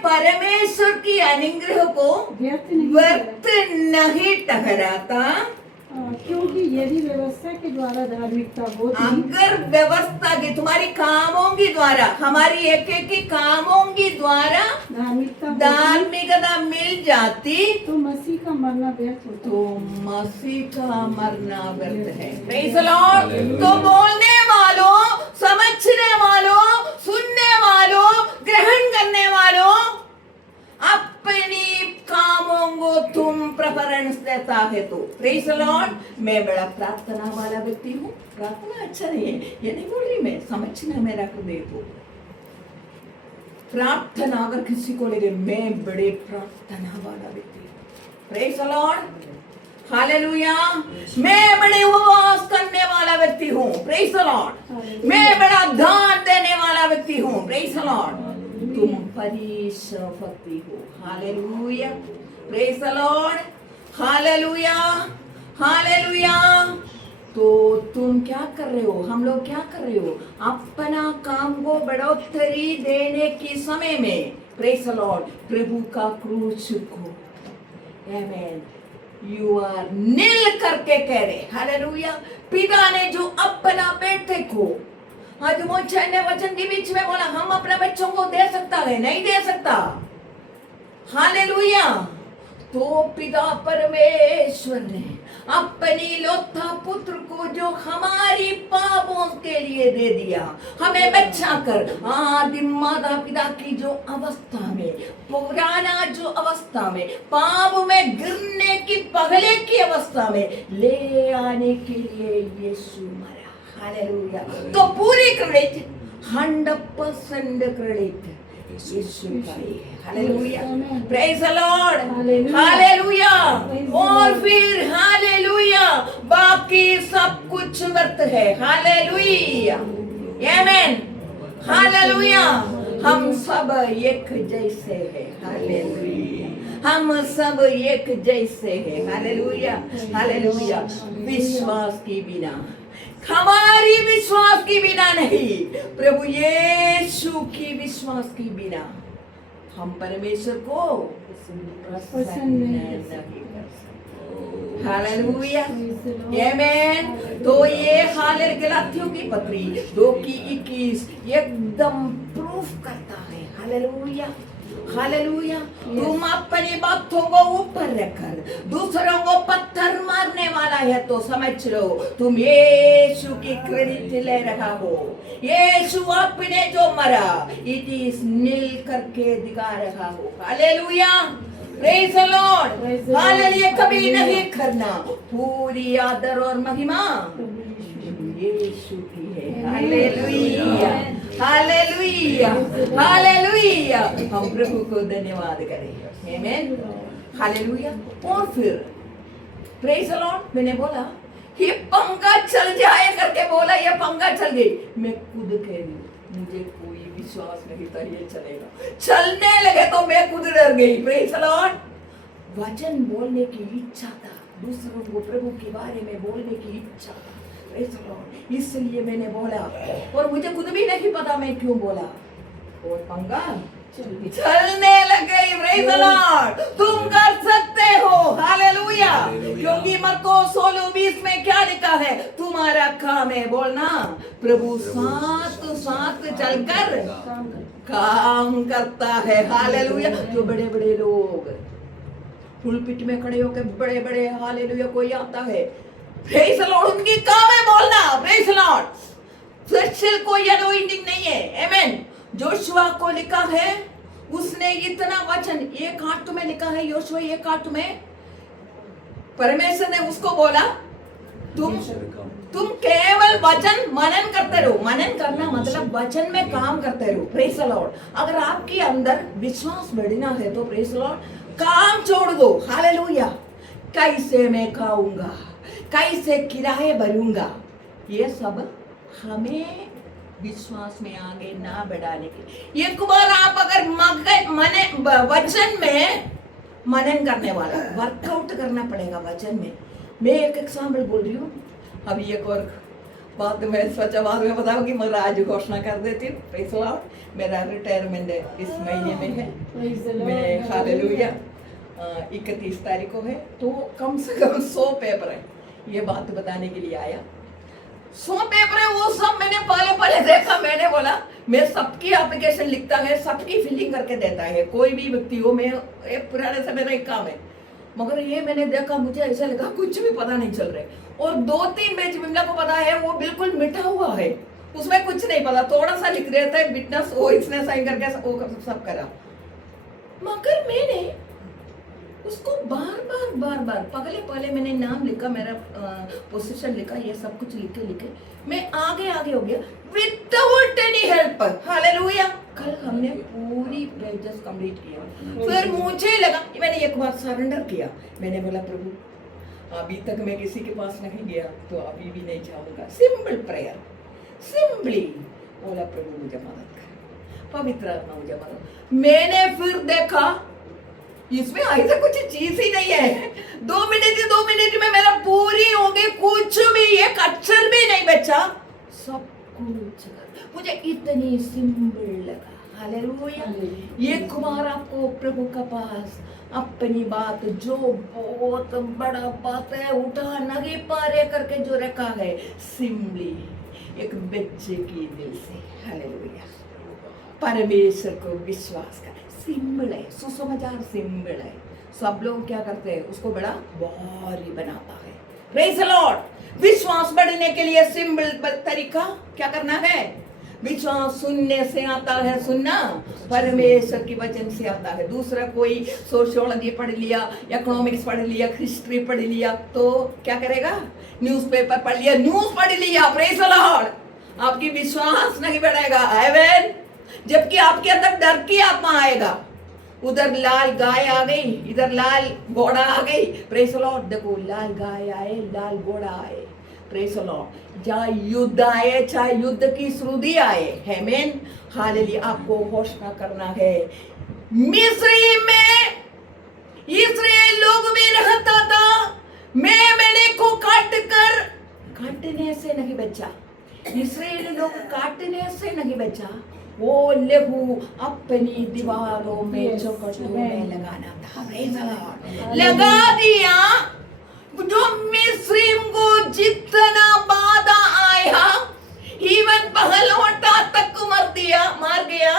परमेश्वर की अनुग्रह को व्यर्थ नहीं ठहराता, क्योंकि यदि व्यवस्था के द्वारा धार्मिकता होती, अगर व्यवस्था के तुम्हारी कामों के द्वारा, हमारी एक एक की कामों के द्वारा धार्मिकता मिल जाती, तो मसीह का मरना व्यर्थ होता। तो मसीह का मरना व्यर्थ है। Praise the Lord. तो बोलने वालों, समझने वालों, सुनने वालों, ग्रहण करने वालों, अपनी कामों को तुम प्रेफरेंस देता है तो प्रेज़ द लॉर्ड। मैं बड़ा प्रार्थना वाला व्यक्ति हूँ। प्रार्थना अच्छा नहीं है ये नहीं बोल रही मैं, समझना मेरा हृदय तो प्रार्थना अगर किसी को लगे मैं बड़े प्रार्थना वाला व्यक्ति हूँ। Praise the lord. हालेलुया। मैं बड़े उपवास करने वाला व्यक्ति हूँ। Praise the Lord. मैं बड़ा दान देने वाला व्यक्ति हूँ। Praise the Lord. तुम परिश्रम भक्ति हो। Hallelujah. Praise the lord. Hallelujah. Hallelujah. तो तुम क्या कर रहे हो, हम लोग क्या कर रहे हो, अपना काम को बढ़ोतरी देने के समय में प्रेज़ द लॉर्ड प्रभु का क्रूस को आमेन यू आर नील करके कह रहे। हालेलुया। पिता ने जो अपना बेटे को आज मोचा ने वचन के बीच में बोला हम अपने बच्चों को दे सकता है, नहीं दे सकता। हालेलुया। तो पिता परमेश्वर ने अपनी लौता पुत्र को जो हमारी पापों के लिए दे दिया, हमें बचा कर आदि माता पिता की जो अवस्था में, पुराना जो अवस्था में, पाप में गिरने की पहले की अवस्था में ले आने के लिए यीशु मरा। हालेलुया। तो पूरी क्रेडिट 100% क्रेडिट यीशु का ही है। Hallelujah. Praise the lord. Hallelujah. और फिर हालेलुया बाकी सब कुछ व्यर्थ है। हालेलुया। आमेन। हालेलुया। हम सब एक जैसे हैं। हालेलुया। हम सब एक जैसे हैं। हालेलुया। हालेलुया। विश्वास के बिना, हमारी विश्वास के बिना नहीं, प्रभु यीशु की विश्वास के बिना हम परमेश्वर को प्रसन्न नहीं कर सकते। हालेलुया। आमेन। तो ये हालेलुया गलातियों की पत्री 2:21 एकदम प्रूफ करता है। हालेलुया। हालेलुया। तुम अपनी बातों को ऊपर रखकर दूसरों को पत्थर मारने वाला है तो समझ लो तुम यीशु की क्रेडिट ले रहा हो। यीशु आपने जो मरा इट इज नील करके दिखा रहा हो। Hallelujah. Praise the lord. Hallelujah. कभी नहीं करना, पूरी आदर और महिमा यीशु की है। हालेलुया। हालेलुया। हालेलुया। हम प्रभु को धन्यवाद करें। आमेन। हालेलुया। और फिर प्रेज़ द लॉर्ड। मैंने बोला ये पंखा चल जाए करके बोला, ये पंखा चल गई, मैं खुद कह रही हूँ मुझे कोई विश्वास नहीं था ये चलेगा, चलने लगे तो मैं खुद डर गई। Praise the Lord. वचन बोलने की इच्छा था, दूसरों को प्रभु के बारे में बोलने की इच्छा था। इसलिए मैंने बोला और मुझे खुद भी नहीं पता मैं क्यों बोला और पंगा चलने लग गई। Praise the Lord. तुम कर सकते हो। हालेलुया। क्योंकि मरकुस 16:20 में क्या लिखा है, तुम्हारा काम है बोलना, प्रभु साथ साथ चलकर काम करता है। हालेलुया। जो बड़े बड़े लोग पुलपिट में खड़े होकर बड़े बड़े हालेलुया कोई आता है, प्रेज़ द लॉर्ड, उनकी काम है बोलना। Praise the Lord. स्पेशल कोई अनॉइंटिंग नहीं है। आमेन। जोशुआ को लिखा है, उसने इतना वचन एक हाथ में लिखा है, योशुआ एक हाथ में, परमेश्वर ने उसको बोला तुम केवल वचन मनन करते रहो। मनन करना मतलब वचन में काम करते रहो। Praise the Lord. अगर आपके अंदर विश्वास बढ़ना है तो प्रेज़ द लॉर्ड काम छोड़ दो। हालेलुया। कैसे मैं खाऊंगा, कैसे किराए भरूंगा, ये सब हमें विश्वास में आगे ना बढ़ाने के। एक बार आप अगर वचन में मनन करने वाला, वर्कआउट करना पड़ेगा वचन में। मैं एक एग्जाम्पल बोल रही हूँ। अभी एक और बात मैं स्वच्छवाद में बताऊंगी, मगर आज घोषणा कर देती हूँ। Praise the Lord. मेरा रिटायरमेंट इस महीने में है। Praise the Lord. मैं हालेलुया 31 तारीख को है, तो कम से कम 100 पेपर है। ये बात बताने के लिए आया। 100 पेपर है, वो सब मैंने पहले देखा। मैंने बोला मैं सबकी एप्लीकेशन लिखता है, सबकी फिलिंग करके देता है, कोई भी व्यक्ति हो। मैं एक पुराने से मेरा एक काम है, मगर ये मैंने देखा, मुझे ऐसा लगा कुछ भी पता नहीं चल रहे। और 2-3 पेज विमला को पता है, वो बिल्कुल मिटा हुआ है, उसमें कुछ नहीं पता, थोड़ा सा लिख देता है विटनेस, वो इसने साइन करके वो सब करा। मगर मैंने उसको बार बार पहले मैंने नाम लिखा, मेरा पोजीशन लिखा, ये सब कुछ लिखे मैं आगे हो गया विदाउट एनी हेल्प। हालेलुया। कल हमने पूरी पेजेस कंप्लीट किया। फिर मुझे लगा, मैंने एक बार सरेंडर किया। मैंने बोला प्रभु अभी तक मैं किसी के पास नहीं गया, तो अभी भी नहीं जाऊंगा। सिंपल प्रेयर, सिंपली बोला प्रभु मुझे मदद कर, पवित्र आत्मा मुझे मदद। मैंने फिर देखा इसमें ऐसा कुछ चीज ही नहीं है। 2 मिनट में मेरा पूरी हो गई, कुछ भी एक अक्षर भी नहीं बचा, सब कुछ मुझे इतनी सिंपल लगा। हालेलुया। एक बार आपको प्रभु के पास अपनी बात, जो बहुत बड़ा बात है, उठा नहीं पा रहे करके जो रखा है, सिंपली एक बच्चे की दिल से हालेलुया परमेश्वर को विश्वास करें। सिंपल है, सुसमाचार सिंपल है। सब लोग क्या करते हैं, उसको बड़ा भारी बनाता है। Praise the Lord. विश्वास बढ़ने के लिए सिंपल तरीका क्या करना है? विश्वास सुनने से आता है, सुनना परमेश्वर की वचन से आता है। दूसरा कोई सोशियोलॉजी पढ़ लिया, इकोनॉमिक्स पढ़ लिया, हिस्ट्री पढ़ लिया, तो क्या करेगा? न्यूज़पेपर पढ़ लिया, न्यूज़ पढ़ लिया, प्रेज़ द लॉर्ड, आपकी विश्वास नहीं बढ़ेगा। आमेन। जबकि आपके अंदर डर की आत्मा आएगा। उधर लाल गाय आ गई, इधर लाल घोड़ा आ गई। Praise the Lord. देखो, लाल गाय आए, लाल घोड़ा आए, प्रेज़ द लॉर्ड। चाहे युद्ध आए, चाहे युद्ध की श्रुति आए, आमेन, हालेलुया। आपको घोषणा करना है। मिस्र में इस्राएल लोग में रहता था, मैंने को काटने से नहीं बचा। इस्राएल लोग काटने से नहीं बचा, वो लहू अपनी दीवारों में चौखटों में लगाना था। Praise the Lord. लगा दिया। जो मिस्रीम को जितना बाधा आया, इवन पहलौठा तक मार गया,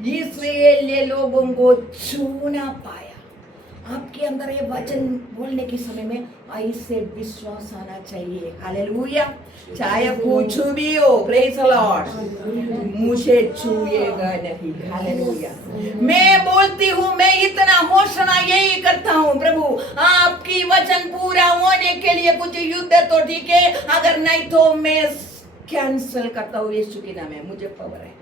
इस्राएली लोगों को छू ना पाया। आपके अंदर ये वचन बोलने के समय में ऐसे विश्वास आना चाहिए। हालेलुया। चाहे कुछ भी हो, प्रेज़ द लॉर्ड, मुझे छूएगा नहीं। हालेलुया। मैं बोलती हूँ, मैं इतना घोषणा यही करता हूँ, प्रभु आपकी वचन पूरा होने के लिए कुछ युद्ध तो ठीक है, अगर नहीं तो मैं कैंसिल करता हूँ यीशु के नाम में। मुझे पावर है।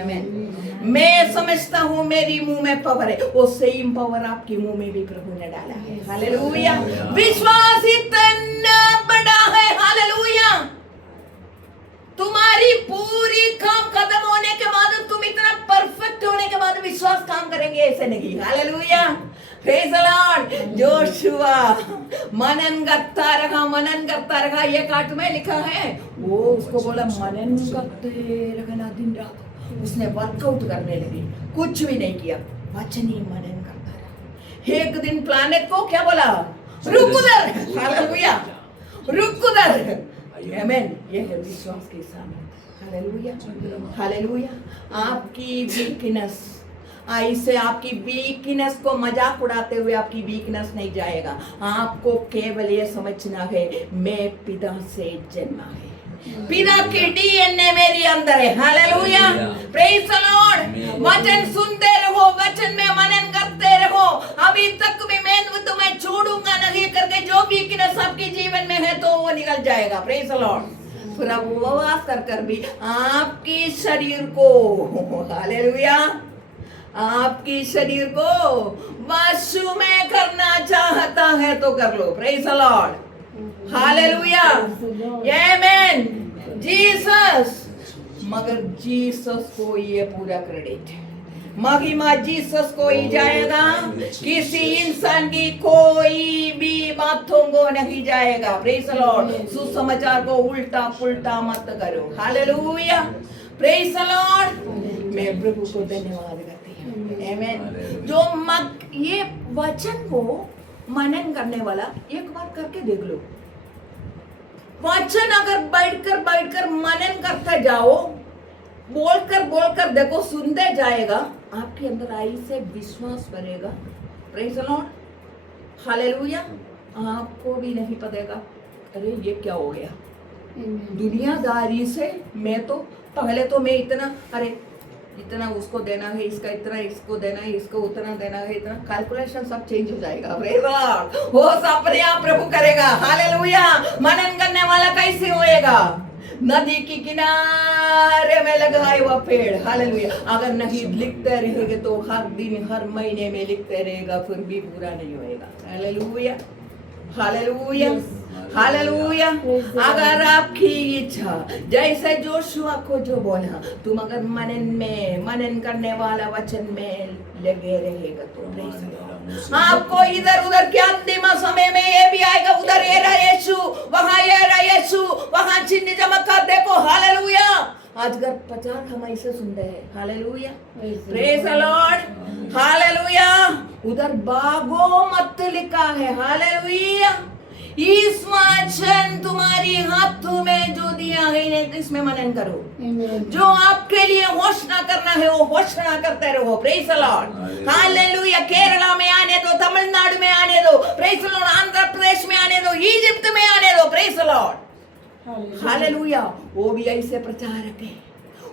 आमीन। मैं समझता हूँ मेरी मुंह में पावर है, वो सेम पावर आपके मुंह में भी प्रभु ने डाला है। हालेलुया। विश्वास इतना बड़ा है। हालेलुया। तुम्हारी पूरी काम खत्म होने के बाद, तुम इतना परफेक्ट होने के बाद विश्वास काम करेंगे, ऐसे नहीं। Hallelujah. Praise the lord. Joshua मनन करता रहा। ये काट में लिखा है, वो उसको बोला मनन करते रहना दिन रात। उसने वर्कआउट करने लगी, कुछ भी नहीं किया, वचन ही मनन करता रहा। एक दिन प्लैनेट को क्या बोला? रुक उधर। हालेलुया। रुक उधर। आमीन। ये है विश्वास के सामने। हालेलुया। हालेलुया। आपकी वीकनेस, ऐसे आपकी वीकनेस को मजाक उड़ाते हुए आपकी वीकनेस नहीं जाएगा। आपको केवल ये समझना है, मैं पिता से जन्मा है, पिता के डीएनए मेरे अंदर है। हालेलुया। Praise the Lord. वचन सुनते रहो, वचन में मनन करते रहो। अभी तक भी मैं तुम्हें छोड़ूंगा नहीं करके जो वीकनेस आपके जीवन में है, तो वो निकल जाएगा। Praise the Lord. फिर आप उपवास कर भी आपकी शरीर को, हालेलुया, आपकी शरीर को वश में करना चाहता है तो कर लो। Praise the lord. Hallelujah. Amen. Jesus, मगर जीसस को ये पूरा क्रेडिट है। महिमा जीसस को ही जाएगा, किसी इंसान की कोई भी बातों को नहीं जाएगा। Praise the Lord. सुसमाचार को उल्टा पुल्टा मत करो। Hallelujah, praise the Lord. मैं प्रभु को धन्यवाद करती हूँ। आमीन। जो ये वचन को मनन करने वाला एक बार करके देख लो। वचन अगर बैठकर मनन करते जाओ, बोलकर देखो, सुनते जाएगा, आपके अंदर आई से विश्वास बढ़ेगा। Praise the lord. हालेलुया। आपको भी नहीं पड़ेगा अरे ये क्या हो गया। दुनियादारी से मैं तो पहले तो मैं इतना उसको देना है, इसका इतना इसको देना है, इसको उतना देना है, इतना कैलकुलेशन सब चेंज हो जाएगा। Praise the Lord. वो सब अपने आप प्रभु करेगा। हालेलुया। मनन करने वाला कैसे होएगा? नदी की किनारे में लगा हुआ पेड़। हालेलुया। अगर नहीं लिखते रहेंगे तो हर दिन हर महीने में लिखते रहेगा, फिर भी पूरा नहीं होएगा। Hallelujah, hallelujah, hallelujah. अगर आपकी इच्छा जैसे जोशुआ को जो बोला, तुम अगर मनन करने वाला वचन में लगे रहेगा तो आपको इधर उधर के अंतिम समय में ये भी आएगा, उधर ये रहा यीशु, वहां ये रहा यीशु, वहां चिन्ह चमत्कार देखो। हालेलुया। आजकल 50 हम ऐसे सुनते हैं। Hallelujah, praise the lord. Hallelujah. उधर भागो मत लिखा है। हालेलुया। इस वचन तुम्हारी हाथों में जो दिया है इसमें मनन करो। जो आपके लिए घोषणा करना है वो घोषणा करते रहो। Praise the lord. Hallelujah. Kerala में आने दो, तमिलनाडु में आने दो, praise the Lord. Andhra Pradesh में आने दो, इजिप्ट में आने दो, प्रेज द लॉर्ड। हालेलुया। वो भी ऐसे प्रचारक है,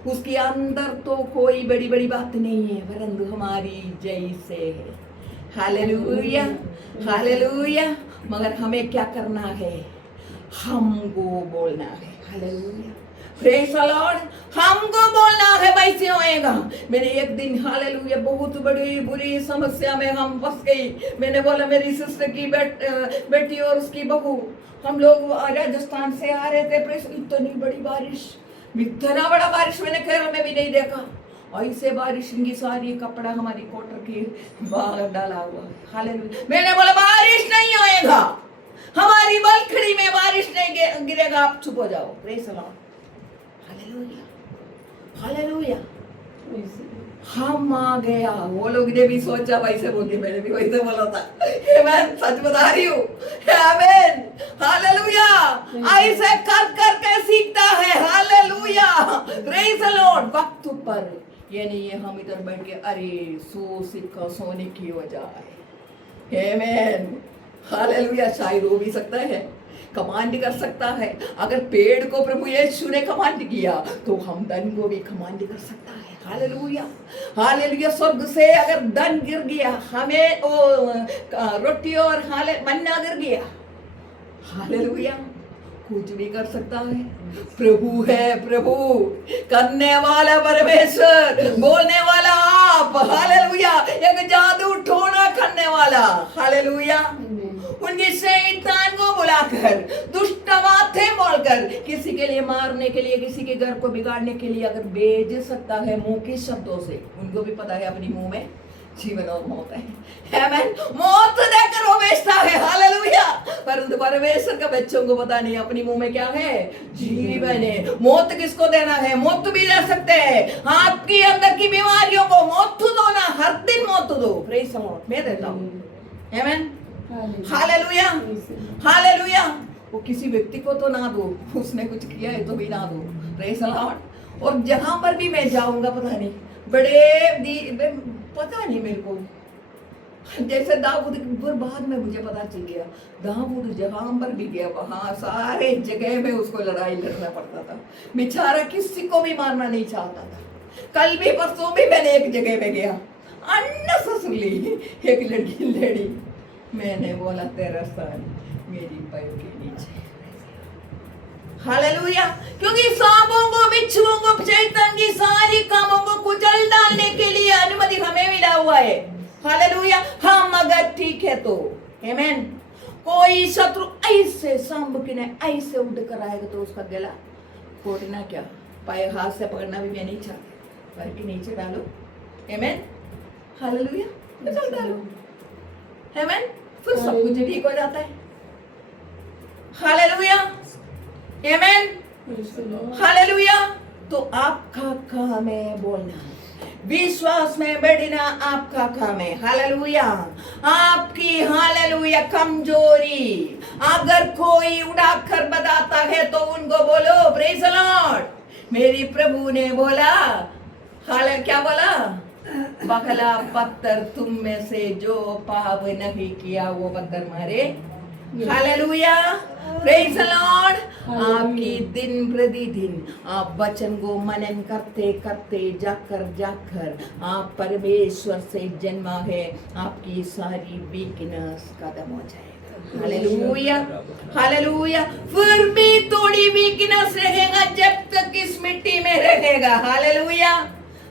उसके अंदर तो कोई बड़ी बड़ी बात नहीं है, परंतु हमारी जैसे है। Hallelujah, hallelujah. मगर हमें क्या करना है? हमको बोलना है। Hallelujah, praise the Lord. हमको बोलना है, वैसे होएगा। मैंने एक दिन हालेलुया बहुत बड़ी बुरी समस्या में हम फंस गई। मैंने बोला मेरी सिस्टर की बेटी और उसकी बहू, हम लोग राजस्थान से आ रहे थे। प्रेज, इतनी बड़ी बारिश, इतना बड़ा बारिश मैंने केरल में भी नहीं देखा। ऐसे बारिश की सारी कपड़ा हमारी कोटर की बाहर डाला हुआ। हालेलुया। मैंने बोला बारिश नहीं होएगा, हमारी बलखड़ी में बारिश नहीं गिरेगा, आप चुप हो जाओ। Praise the lord. Hallelujah, hallelujah. हम आ गया। वो लोग ने भी सोचा वैसे बोलती, मैंने भी वैसे बोला था। आमीन, सच बता रही हूँ। आमीन, हालेलुया। ऐसे कर के सीखता है। Hallelujah, praise the Lord. वक्त पर ये नहीं है हम इधर बैठ के अरे सिक्का सोने की वजह है। आमीन, हालेलुया। शायद हो भी सकता है, कमांड कर सकता है। अगर पेड़ को प्रभु यीशु ने कमांड किया तो हम धन को भी कमांड कर सकता है। Hallelujah, hallelujah. स्वर्ग से अगर धन गिर गया, हमें रोटी और मन्ना गिर गया, हालेलुया, कुछ भी कर सकता है। प्रभु है, प्रभु करने वाला परमेश्वर, बोलने वाला आप। हालेलुया। एक जादू टोना करने वाला। हालेलुया। उनके शैतान को बुलाकर, दुष्ट बातें बोलकर, किसी के लिए मारने के लिए, किसी के घर को बिगाड़ने के लिए अगर भेज सकता है मुंह के शब्दों से। उनको भी पता है अपनी मुंह में जीवन और मौत है। आमीन। मौत देकर वो बेचता है। हालेलुया। परंतु परमेश्वर का बच्चों को पता नहीं अपनी मुंह में क्या है, जीवन है। मौत किसको देना है? मौत भी दे सकते हैं। आपकी अंदर की बीमारियों को मौत दो ना, हर दिन मौत दो। Praise the Lord. मैं देता हूँ। आमीन, हालेलुया, हालेलुया। वो किसी व्यक्ति को तो ना दो, उसने कुछ किया है तो भी ना दो। Praise the Lord. और जहां पर भी मैं जाऊंगा, पता नहीं पता नहीं मेरे को, जैसे दाऊद, बाद में मुझे पता चल गया, दाऊद जहां पर भी गया वहां सारे जगह में उसको लड़ाई लड़ना पड़ता था। बेचारा किसी को भी मारना नहीं चाहता था। कल भी परसों भी मैंने एक जगह में गया, अननेसेसरली एक लड़की लड़ी। मैंने बोला तेरा सर मेरी पैर के नीचे। हालेलुया। क्योंकि सांपों को, बिच्छुओं को, शैतान की सारी कामों को कुचल डालने के लिए अनुमति हमें मिला हुआ है। हालेलुया। हम अगर ठीक है तो। आमीन। कोई शत्रु ऐसे सांप की ने ऐसे उड़ कर आएगा तो उसका गला कोटना क्या, पाए हाथ से पकड़ना भी मैं नहीं चाहती। पैर के नीचे डालो, आमेन, हालेलुया। तो चलता रहो, आमेन, फिर सब कुछ ठीक हो जाता है। हालेलुया, आमेन, हालेलुया। तो आपका काम है बोलना, विश्वास में बढ़ना आपका काम है। हालेलुया। आपकी हालेलुया कमजोरी अगर कोई उड़ाकर बताता है तो उनको बोलो प्रेज द लॉर्ड। मेरी प्रभु ने बोला, हाले क्या बोला, पगला पत्थर तुम में से जो पाप नहीं किया वो पत्थर मारे। Hallelujah, praise the Lord. आपकी दिन प्रतिदिन आप वचन को मनन करते करते जाकर आप परमेश्वर से जन्मा है, आपकी सारी वीकनेस खत्म हो जाएगा। Hallelujah, hallelujah. फिर भी थोड़ी वीकनेस रहेगा जब तक इस मिट्टी में रहेगा। Hallelujah,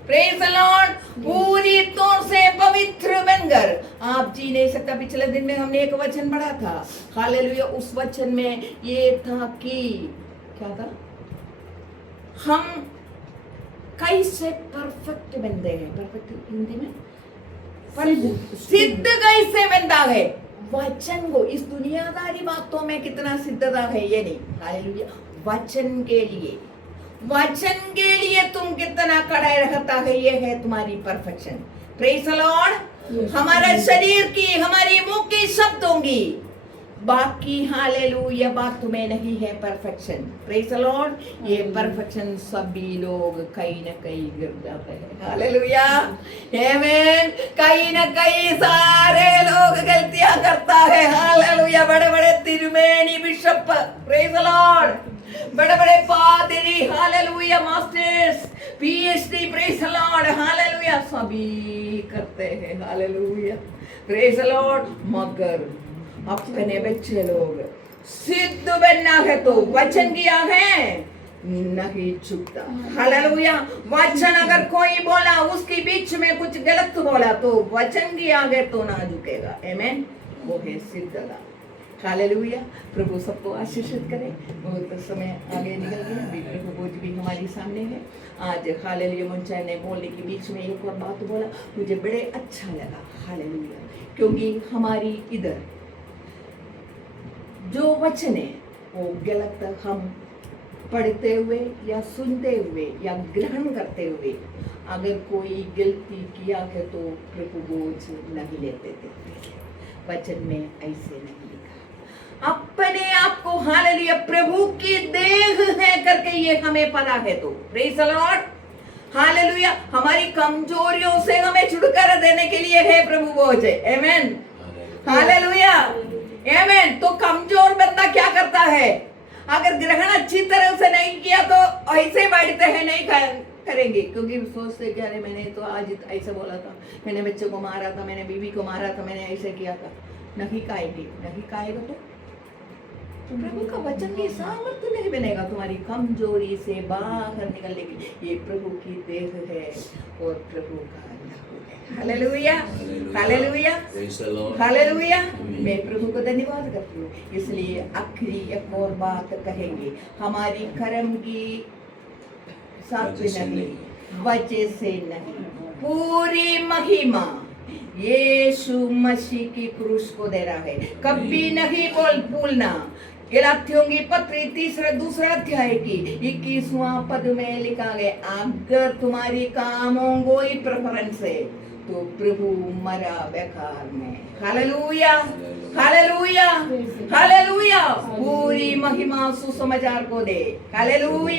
praise the Lord. पूरी तौर से पवित्र बनकर आप जी नहीं सकता। पिछले दिन में हमने एक वचन पढ़ा था, हालेलुया। उस वचन में ये था कि क्या था, हम कैसे परफेक्ट बनते हैं। परफेक्ट हिंदी में सिद्ध कैसे बनता है। वचन को, इस दुनियादारी बातों में कितना सिद्धता है ये नहीं, हालेलुया। वचन के लिए, वचन के लिए तुम कितना कड़े रहता है, ये है तुम्हारी परफेक्शन। Praise the Lord. हमारा शरीर की, हमारी मुंह की शब्दों की, बाकी हालेलुया बात तुम्हें नहीं है परफेक्शन। Praise the Lord. ये परफेक्शन सभी लोग कहीं ना कहीं गिर जाते हैं। हालेलुया, आमीन। कहीं ना कहीं सारे लोग गलतियां करता है। हालेलुया। बड़े बड़े तिरुमेनी बिशप, प्रेज द लॉर्ड, बड़े बड़े पादरी, hallelujah, masters, PhD, praise the lord, hallelujah, सभी करते हैं। Hallelujah, praise the Lord. मगर अपने बच्चे लोग सिद्ध बनना है तो वचन की आगे नहीं झुकता। हालेलुया। वचन अगर कोई बोला, उसके बीच में कुछ गलत बोला तो वचन की आगे तो ना झुकेगा। आमीन, वो है सिद्धता। हालेलुया। प्रभु सबको आशीषित करे। बहुत समय आगे निकल गया, प्रभु बोझ भी हमारे सामने है आज। हालेलुया। मुंचा ने बोलने के बीच में एक और बात बोला, मुझे बड़े अच्छा लगा। हालेलुया। क्योंकि हमारी इधर जो वचन है वो गलत हम पढ़ते हुए या सुनते हुए या ग्रहण करते हुए अगर कोई गलती किया है तो प्रभु बोझ नहीं लेते थे। वचन में ऐसे नहीं लिखा। अपने आप को हालेलुया प्रभु की देह है करके ये हमें पता है तो प्रेज द लॉर्ड। हालेलुया। हमारी कमजोरियों से हमें छुटकारा देने के लिए है प्रभु बोझ। आमीन, हालेलुया, आमीन। तो कमजोर बंदा क्या करता है, अगर ग्रहण अच्छी तरह से नहीं किया तो ऐसे बैठते हैं, नहीं करेंगे, क्योंकि सोचते कि अरे मैंने तो आज ऐसा बोला था, मैंने बच्चों को मारा था, मैंने बीवी को मारा था, मैंने ऐसे किया था। नहीं खाएगी, नहीं खाएगा तो प्रभु का वचन की सामर्थ्य नहीं बनेगा तुम्हारी कमजोरी से बाहर निकलने की। ये प्रभु की देह है और प्रभु का लहू है। Hallelujah, hallelujah, hallelujah. मैं प्रभु को धन्यवाद करती हूँ। इसलिए आखिरी एक और बात कहेंगे, हमारी कर्म की साथ नहीं, वजह से नहीं, पूरी महिमा यीशु मसीह की क्रूस को दे रहा है। कभी नहीं भूलना। गलातियों की पत्री 2 अध्याय की 21वां पद में लिखा गया, अगर तुम्हारी कामों को ही प्रेफरेंस है तो प्रभु मरा बेकार में। Hallelujah, hallelujah, hallelujah. पूरी महिमा सुसमाचार को दे। हालेलुया।